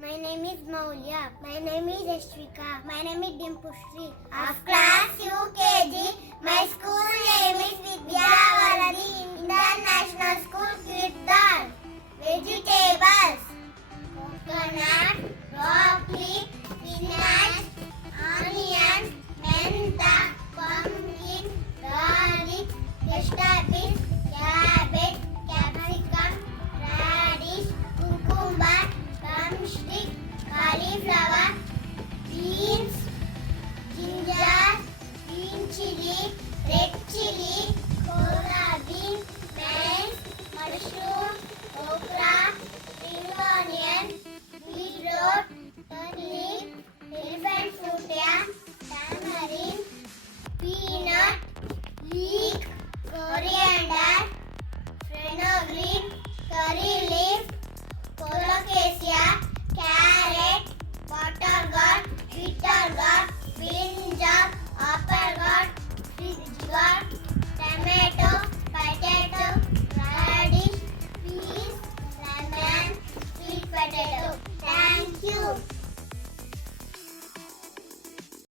My name is Maulya. My name is Ashwika. My name is Dimpushri. Of class UKG, my school name is Vidyavaradi International School, Kirdar.